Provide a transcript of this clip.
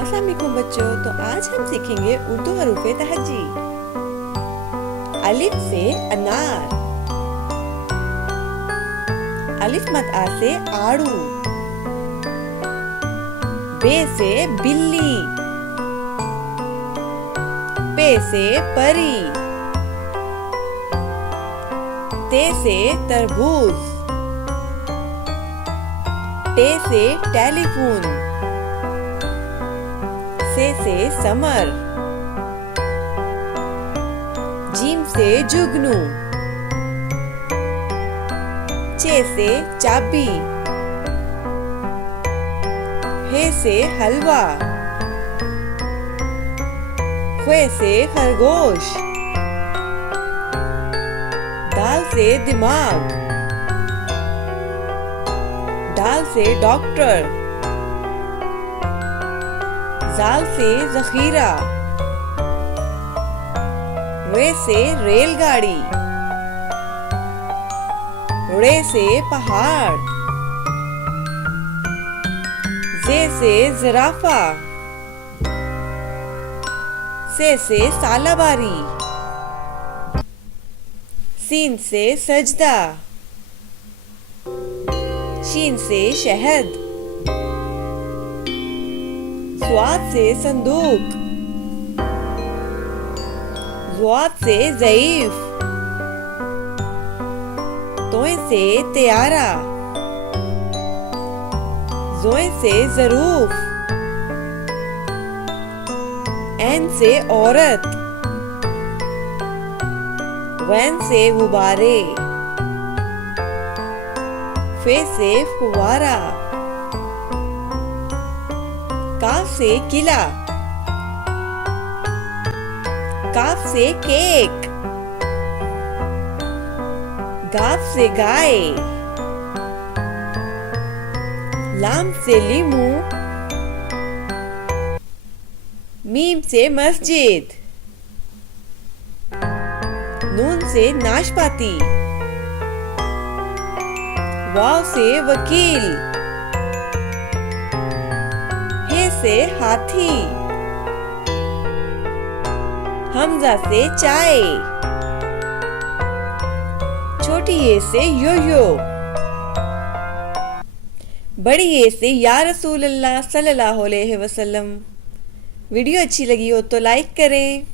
अस्सलाम वालेकुम बच्चों। तो आज हम सीखेंगे उर्दू हरूफ़े तहज्जी। अलिफ से अनार, अलिफ मद आ से आड़ू, बे से बिल्ली, पे से परी, ते से तरबूज, टे से टेलीफोन, से समर, जीम से जुगनू, चे से चाबी, हे से हलवा, ख्वे से खरगोश, दाल से दिमाग, दाल से डॉक्टर, जाल से जखीरा, रे से रेलगाड़ी, रे से पहाड़, जे से जिराफा, से सालाबारी, सीन से सजदा, शीन से शहद, स्वाद से संदूक, ज़्वाद से ज़ईफ, तोए से त्यारा, ज़ोए से ज़रूफ, ऐन से औरत, वैन से गुब्बारे, फे से फुवारा, काफ से किला, काफ से केक, गाफ से गाय, लाम से लीमू, मीम से मस्जिद, नून से नाशपाती, वाव से वकील, हे से हाथी, हमजा से चाय, छोटी ए से यो-यो, बड़ी ए से या रसूल अल्लाह सल्लल्लाहु अलैहि वसल्लम। वीडियो अच्छी लगी हो तो लाइक करें।